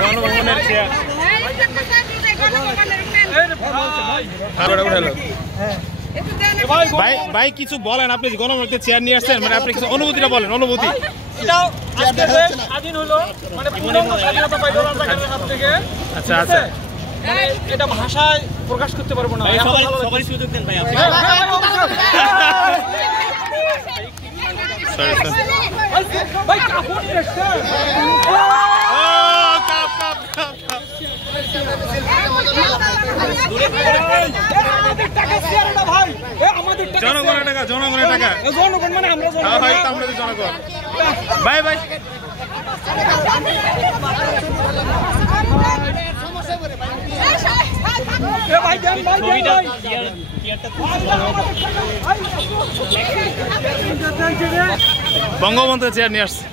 গণভবনের চেয়ার ভাই ভাই কিছু বলেন, আপনি গণভবনের চেয়ার নিয়ে আসছেন, মানে আপনি কিছু অনুভূতিটা বলেন। অনুভূতি স্বাধীন হলো মানে স্বাধীনতা পাইলো হাত থেকে। আচ্ছা আচ্ছা, মানে এটা ভাষায় প্রকাশ করতে পারবো না। সবাই সুযোগ দেন ভাই। ভাই কাপড় এসছে। জনগণের টাকা, জনগণের টাকা, জনগণ মানে আমরা জনগণ। ভাই ভাই বঙ্গবন্ধু চেয়ার নিয়ে আসছে।